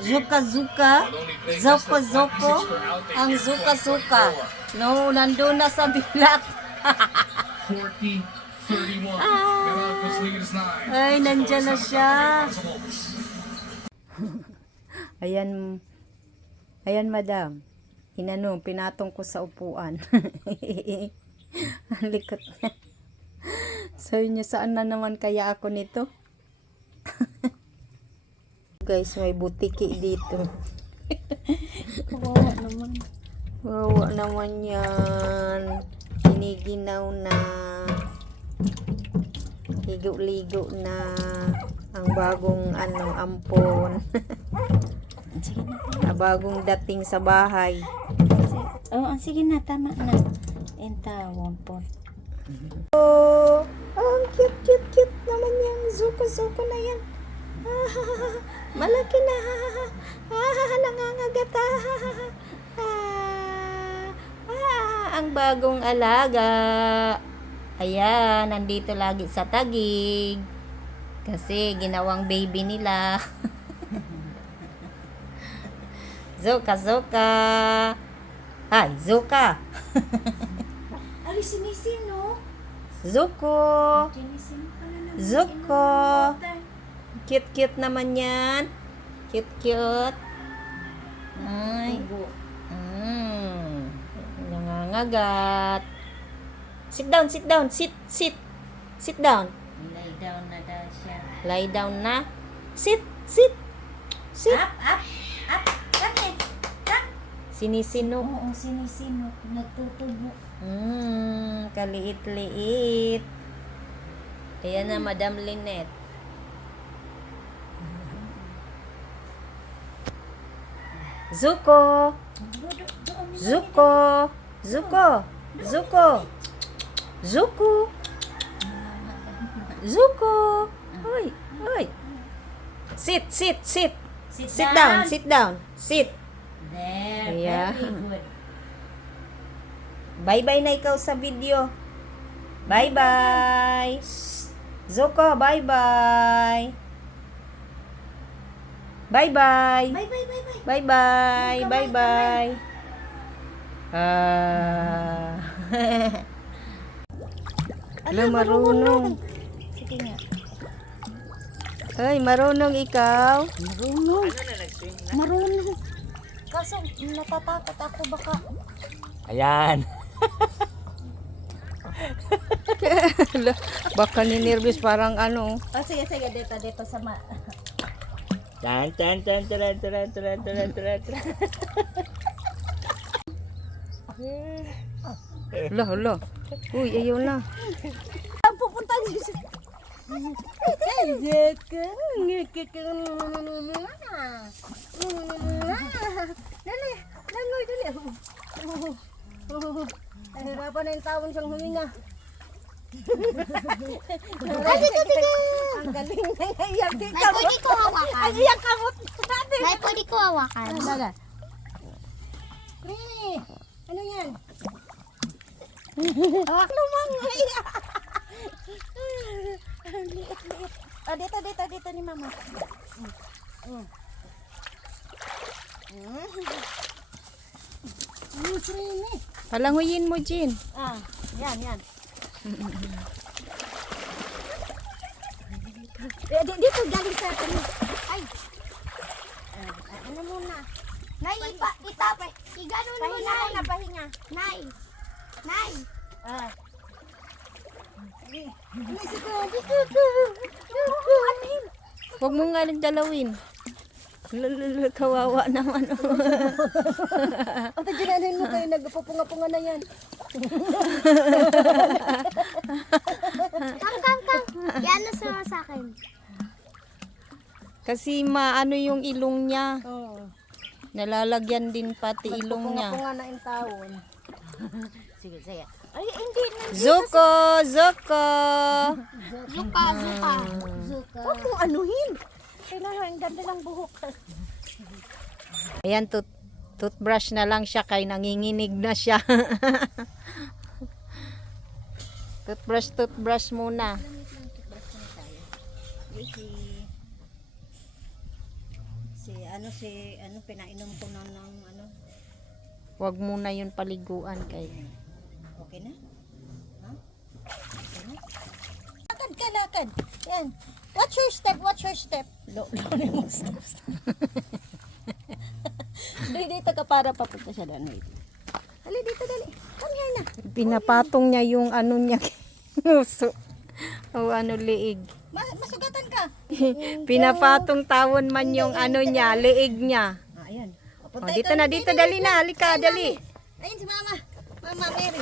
Zuka Zuka, Zoko Zoko, ang Zuka Zuka. No, nandun na sa bilat. 40-31. Ay, nandyan na siya. Ayan, ayan madam. Pinatong ko sa upuan. Ang likot niya. Sabi niya, saan na naman kaya ako nito? Guys, may butiki dito. Kawawa naman. Kawawa naman yan. Giniginaw na. Ligo-ligo na. Ang bagong ampon. Bagong dating sa bahay. Sige na, tama na. Entawon po. Oh, ang cute naman yan. Zuko na yan. Malaki na. Nangangagat. Ang bagong alaga. Ayan, nandito lagi sa tagig. Kasi ginawang baby nila. Zuka. Ay, Zuka. Ay, sinisin, no? Zuko. Sinisin pala naman. Zuko. Cute naman yan. Cute. Ay. Nangangagat. Sit down. Sit down. Lay down na daw siya. Lie down na. Sit. Up. Bakit? Sinisinok. Oo, sinisinok. Nagtutubo. Kaliit-liit. Ayan na, Madam Lynette. Zuko. Hoy. Sit. Sit down. There, Yeah. very good. Bye-bye na ikaw sa video. Bye-bye. Zuko, bye-bye. Bye-bye. Bye-bye. Ala, marunong. Sige nga. Ay, marunong ikaw. Marunong. Kaso, natatakot ako baka. Ayan. Ala, baka ni-nervous parang ano. Sige, dito sa Tan. Hala. Uy, ayaw na. Pupunta niyo siya. Dali, langoy. Nahirapan na yung tawon siyang huminga. Sige. Ang galing na iyak. May pwede ko hawakan. Ay, iyak kamot natin. May pwede ko hawakan. Baga. Ano yan? Hawak naman. Liit. Dito ni mama. Palanguyin mo, Jin. Yan. Dito galing sa atin. Ay. Ano muna? Nay, itapay. Iganon mo, Pahinga Nay. muna, pahinga. Nay. Huwag mo nga dalawin. Kawawa naman. Ang taginanin mo kayo, nagpupunga-punga na yan. Kang. Yan na sa akin. Kasi maano yung ilong niya. Oo. Nalalagyan din pati ilong niya. Nagpupunga na yung tawon. Sige. Ay, hindi na. Zuko. Zuka. Huwag mong anuhin. Kailangan, ang ganda ng buhok. Ayan, toothbrush na lang siya kay nanginginig na siya. Toothbrush muna. pinainom ko na ng ano. Huwag muna yun paliguan kay. Okay na? Ha? Okay na? Lakad ka, lakad. Yan. Watch your step, watch your step. Loni mo steps. Dito ka para papunta siya doon. Dali dito, dali. Come here na. Pinapatong niya yung ano niya. Nguso. O ano liig. Masugatan ka. Pinapatong tawon man yung ano niya, liig niya. Ayan. O, dito na, dito, dali na. Halika, dali. Ayun si Mama. Mama Mary.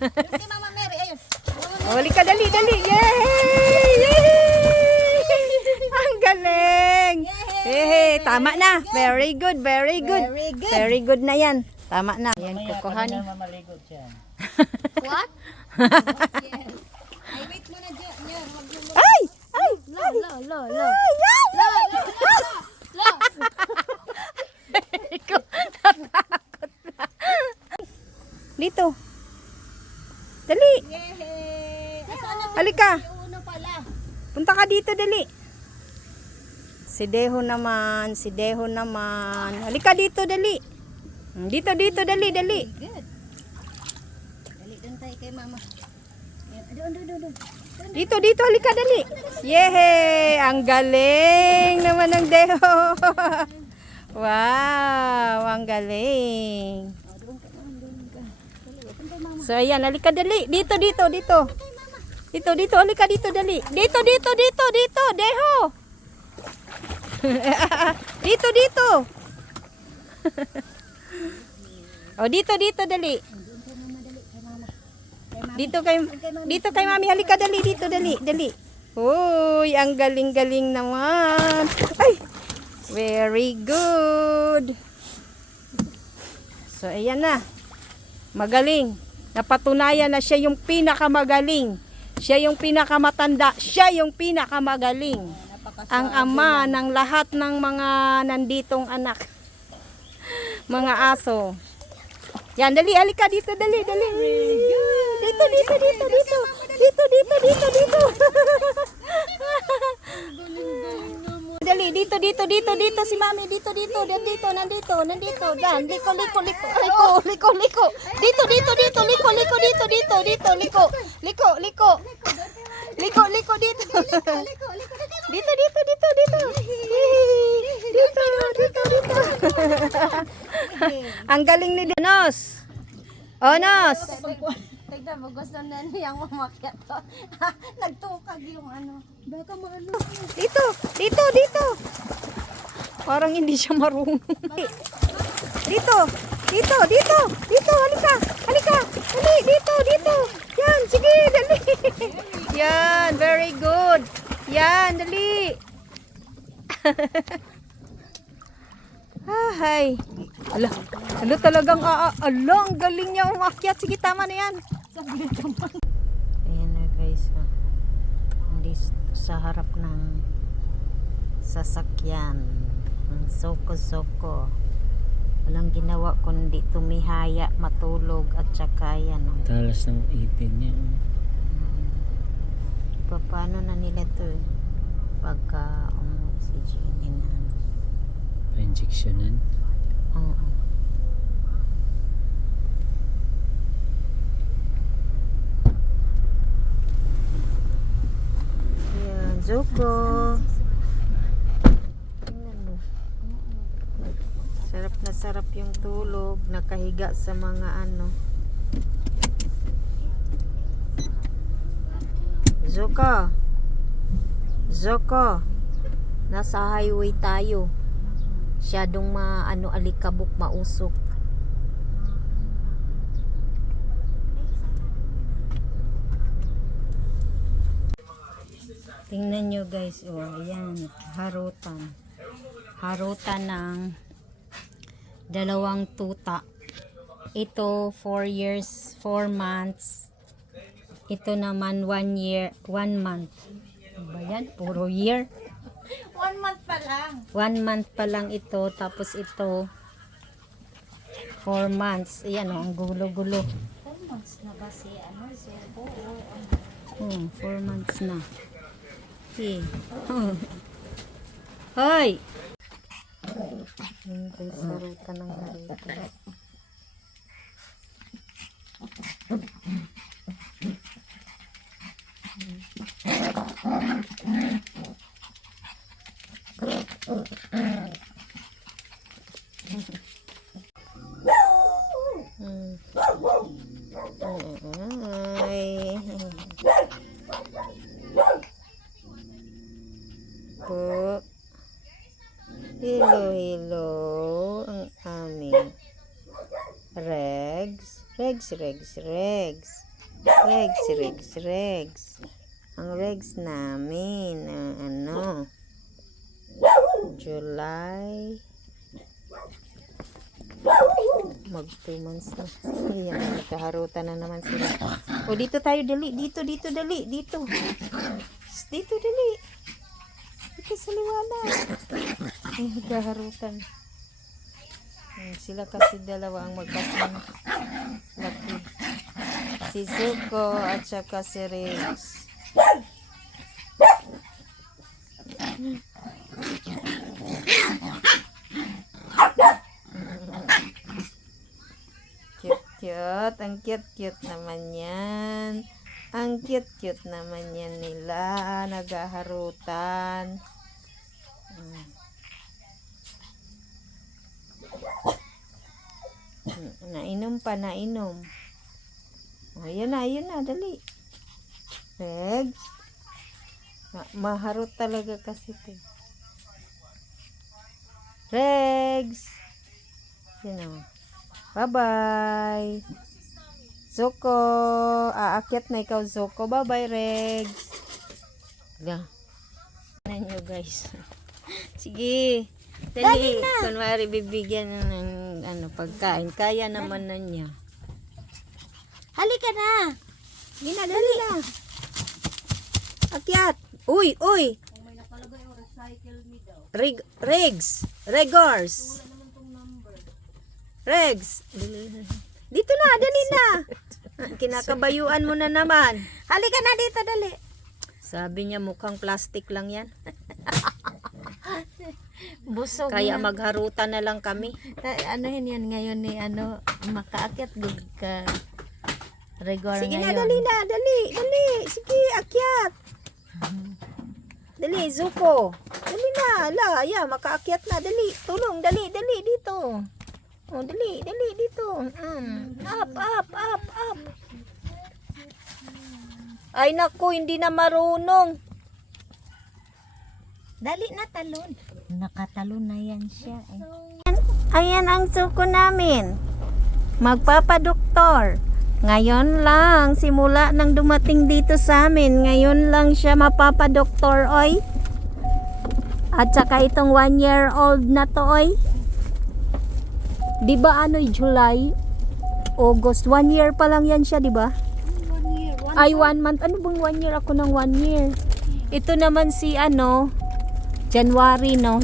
Yung si Mama Mary, ayun. O, halika, dali, dali. Yay! Yay! Ang galing. Yay! Tama na. Very good, very good. Very good. Very good na yan. Tama na. Yan, kukuhanin. What? Ay, wait mo na dyan. Yan, wag mo mo. Ay! Ay! Lo, lo, lo, lo. Ay! Ay! Lo. Ikaw, natakot na. Dito. Dali. Yehey! Asan na Halika. si Uno pala? Punta ka dito, dali. Si Deho naman. Si Deho naman. Halika dito, dali. Dito, dito, dali, dali. Good. Dali, doon tayo kay Mama. Yan, doon. Dito, dito, halika, dali. Yehey! Ang galing naman ng Deho. Wow, ang galing. So, ayan, halika, dali. Dito, dito, dito. Dito, dito, halika dito, dali. Dito, dito, dito, dito, Deho. Dito, dito. O, dito, dito, dali. Dito kay Mami, halika, dali, dito, dali, dali. Uy, ang galing-galing naman. Ay, very good. So, ayan na. Magaling. Napatunayan na siya yung pinakamagaling. Siya yung pinakamatanda. Siya yung pinakamagaling. Ang ama ng lahat ng mga nanditong anak. Mga aso. Yan, dali, halika dito, dali, dali. Dito, dito, dito, dito. Dito, dito, dito, dito. Dali, dito, dito, dito, dito si Mami, dito, dito, nandito, nandito, dan, liko, liko, liko, liko, liko, liko. Dito, dito, dito, liko, liko, dito, dito, dito, liko, liko, liko. Liko, liko, dito. Dito, dito, dito, dito. Dito, dito, dito. Ang galing ni Onos. Onos. Tignan mo, gusto na niyang umakyat to. Nagtukag yung ano. Baka maano. Dito, dito, dito. Parang hindi siya marunong. Dito, dito, dito, dito, halika, halika. Dali, dito, dito. Yan, sige, dali. Yan, very good. Yan, dali. Ay. Ala, ala talagang ala, ang galing niya umakyat. Sige, tama na yan. Ayan na guys. Hindi sa harap ng sasakyan. Ang soko-soko. Walang ginawa kundi tumihaya, matulog at saka yan. Talas ng ipin niya. Paano na nila to eh? Pagka oxygen na. Pa-injectionan. Oo. Yan, Zuko. Tingnan mo. Sarap na sarap yung tulog. Nakahiga sa mga ano. Zuko. Zuko. Nasa highway tayo. Siyadong alikabok, mausok. Tingnan nyo guys, oh, ayan, harutan. Harutan ng 2 tuta. Ito 4 years, 4 months. Ito naman 1 year, 1 month. Ano ba yan? Puro year. 1 month pa lang. 1 month pa lang ito, tapos ito 4 months. Ayan o, ang gulo-gulo. 4 months na ba si ano? So, 4 months na. Okay. Hoy! Hintay sa ruta ng harita. Ay. Po. Hello, hello. Ang aming Regs. Regs. Ang Regs namin. Ang July. Mag 2 months na. Ayan, nagkaharutan na naman sila. O, dito tayo, dali. Dito, dali. Dito, dali. Dito sa liwanag. Ay, nagkaharutan. Sila kasi dalawa ang magkasama. Laki. Si Zuko at saka si Rex. Cute. Ang cute naman yan. Ang cute naman yan nila. Nagaharutan. Nainom. Ayun na, dali. Regs. Maharot talaga kasi ito. Regs. Yun o. Bye-bye. Zuko. Aakyat na ikaw, Zuko. Bye-bye, Regs. Hala. Tignan nyo, guys. Sige. Dali. Kunwari, bibigyan ng pagkain. Kaya naman na niya. Halika na. Dali na. Akyat. Uy. Regs. Regs. Dito na, dali na. Kinakabayuan mo na naman. Halika na dito, dali. Sabi niya mukhang plastic lang yan. Busog Kaya na. magharutan na lang kami. Anuhin yan ngayon ni makaakyat gud ka. Rigor Sige na, ngayon. dali. Sige, akyat. Dali, Zuko. Dali na, makaakyat na. Dali, tulong, dali, dito. Oh, dali, dito. Up. Ay, naku, hindi na marunong. Dali na talon. Nakatalon na yan siya. Ayan ang Zuko namin. Magpapadoktor. Ngayon lang, simula nang dumating dito sa amin, ngayon lang siya mapapadoktor, oy. At saka itong 1-year-old na to, oy. Di ba July, August, 1 year pa lang yan siya, di ba? 1 year. Ay, 1 month. Ano bang 1 year? Ako ng 1 year. Ito naman si January, no?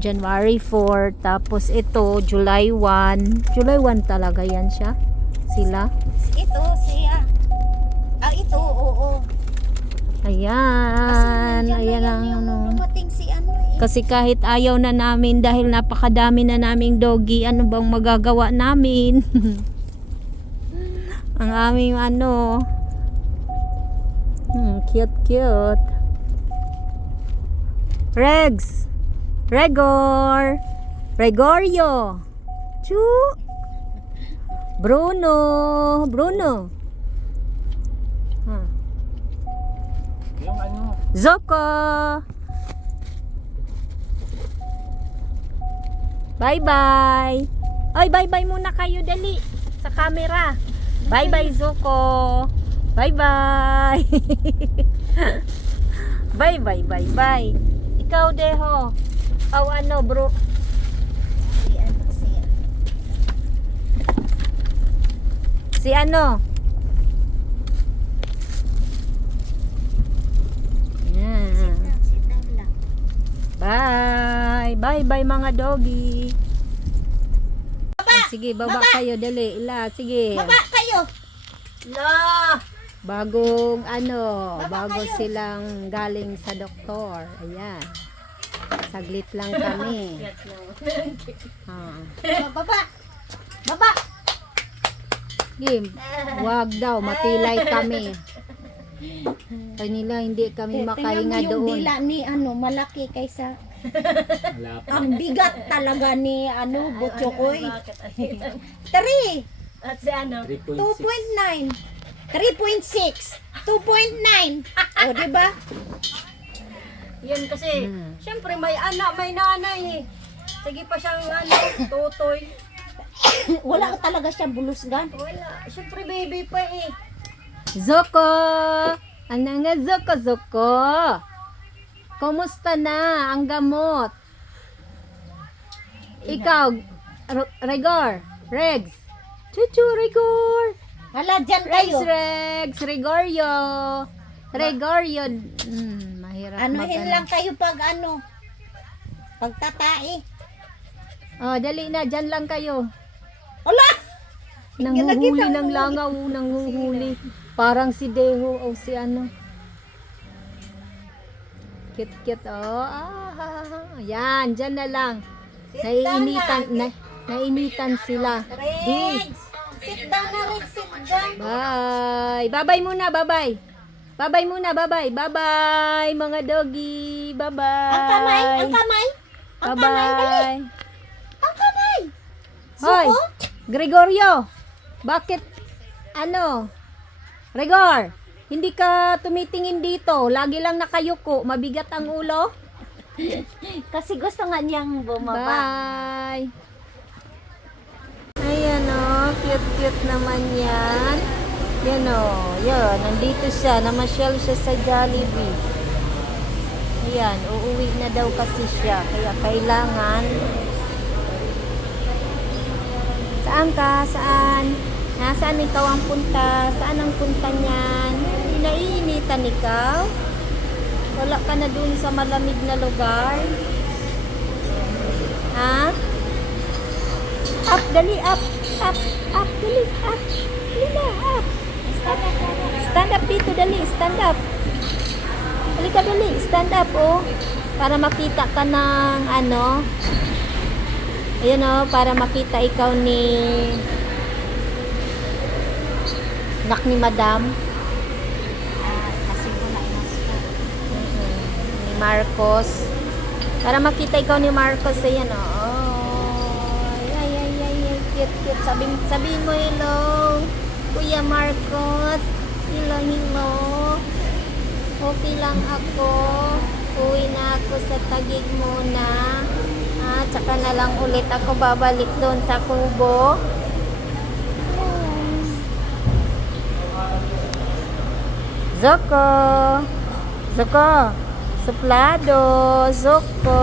January 4. Tapos ito, July 1. July 1 talaga yan siya. Sila. Ito siya. Ito, oo. Ayan. Kasi Ayan ang dumating si Kasi kahit ayaw na namin dahil napakadami na naming doggy, ano bang magagawa namin? Ang aming cute. Regs. Gregorio. Chu. Bruno. Yung Zuko. Bye-bye. Ay, bye-bye muna kayo, dali. Sa camera. Bye-bye, Zuko. Bye-bye. Bye. Ikaw, Deho. Bro? Si Yan. Sit down lang. Bye mga doggy. Sige, baba kayo, dali. Sige. Baba kayo. Bago silang galing sa doktor. Ayan. Saglit lang kami. Ah. Baba! Baba! Game, wag daw, matilay kami. Kanila hindi kami makahinga Tingnan mo yung doon. dila ni malaki kaysa Wala pa. ang bigat talaga ni Butchokoy. 3, At si ano? 3.6. 2.9, 3.6, 2.9. O, diba? Yan kasi, syempre may anak, may nanay eh. Sige pa siyang tutoy. Wala talaga siya bulusgan. Wala, syempre baby pa eh. Zoko! Ano nga Zoko? Kumusta na ang gamot? Ikaw, Regor, Regs. Chuchu, Regor. Hala, dyan Regs, kayo. Regs, Regorio. Regorio. Mahirap Anuhin lang kayo pag pagtatai. Oh, dali na, dyan lang kayo. Wala! Nanguhuli ng langaw, nanguhuli. Parang si Deho o si ano. Cute, oh. Yan, dyan na lang. Nainitan sila. Di. Sit down na, Rex. Sit down. Bye. Bye-bye muna, bye-bye. Bye-bye muna, bye-bye. Bye-bye, mga doggy. Bye-bye. Ang kamay, ang kamay. Ang kamay, dali. Bye-bye. Ang kamay. Hoy, Suko? Gregorio. Bakit, Regor, hindi ka tumitingin dito. Lagi lang nakayuko. Mabigat ang ulo. Kasi gusto nga niyang bumaba. Bye. Ayan cute naman yan. Yan yan. Nandito siya. Namasyal siya sa Jollibee. Ayan, uuwi na daw kasi siya. Kaya kailangan. Saan ka? Saan? Nasaan ikaw ang punta? Saan ang punta niyan? Naiinitan ikaw? Wala ka na dun sa malamig na lugar? Ha? Up, dali, up, dali, up. Dali na, up. Stand up dito, dali, stand up. Halika, dali, stand up, oh. Para makita ka ng, ayun, para makita ikaw ni anak ni Madam. Kasi wala na siya. Ni Marcos. Para makita ikaw ni Marcos, ayan, ay, cute. Sabihin mo hello, Kuya Marcos. Hello. Okay lang ako. Uwi na ako sa Taguig muna. Tsaka na lang ulit ako babalik doon sa Kubo. Zoko. Suplado. Zoko.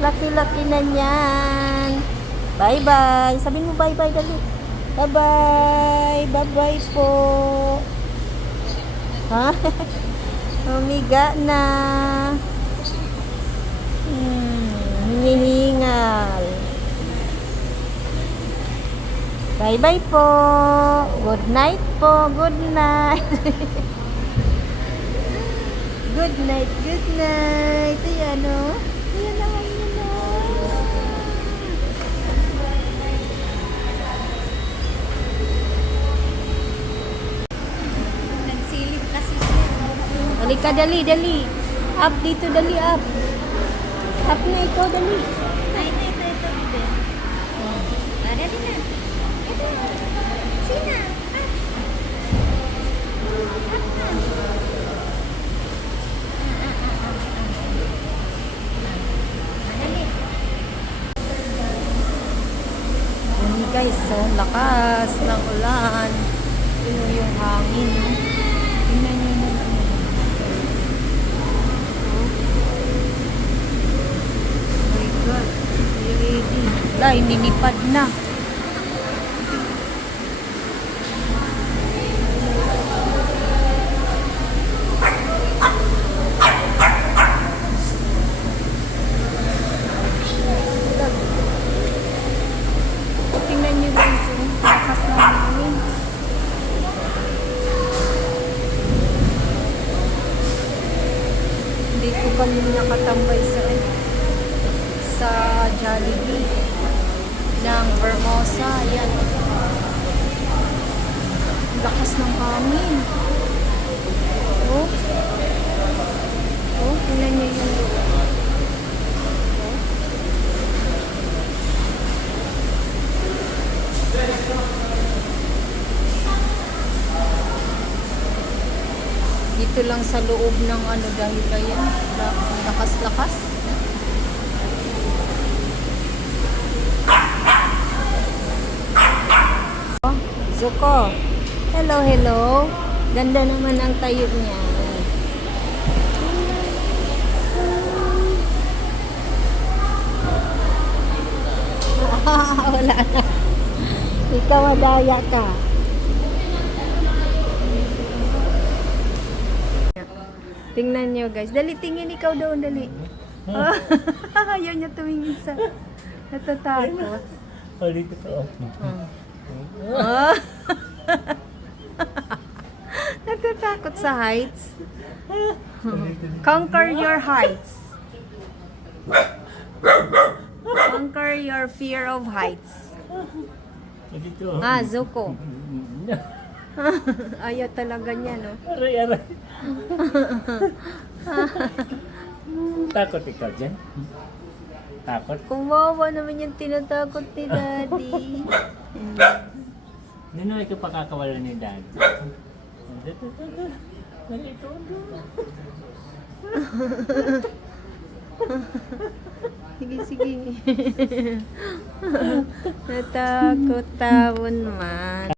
Laki-laki na niyan. Bye-bye. Sabihin mo bye-bye dali. Bye-bye po. Ha? Umiga na. Hinihingal. Bye-bye po. Good night po. Good night. Good night. Ayan Ayan naman yun Nagsilip kasi siya. Halika, dali. Up dito, dali, up. Up na ikaw, dali. Ay, ito, bebe. Dali na. Ito. Sina. Yun guys, lakas ng ulan. Yun yung hangin. Tingnan nyo naman. Oh my God. Ready. Wala, ininipad na. Tingnan nyo guys, lakas ng hangin. kami nakatambay sa Jollibee ng Vermosa. Ayan. Lakas ng hangin. Oh. Oh, tingnan niyo yung loob. Dito lang sa loob ng ano dahil ayan, lakas-lakas. Oh, Zuko. Hello, hello. Ganda naman ang tayo niya. Wala na. Ikaw madaya ka. Tingnan nyo guys. Dali, tingin ikaw doon, dali. Ayaw niya tumingin sa natatakot. Dito ka. Oh. Natatakot sa heights. Conquer your heights. Conquer your fear of heights. Dito. Ah, Zuko. Ayaw talaga niya, no? Aray, aray. Takot ikaw dyan? Takot? Kumawa naman yung tinatakot ni Daddy. Hindi na ikaw pakakawala ni Dad. Sige, sige. Natakot tawon man.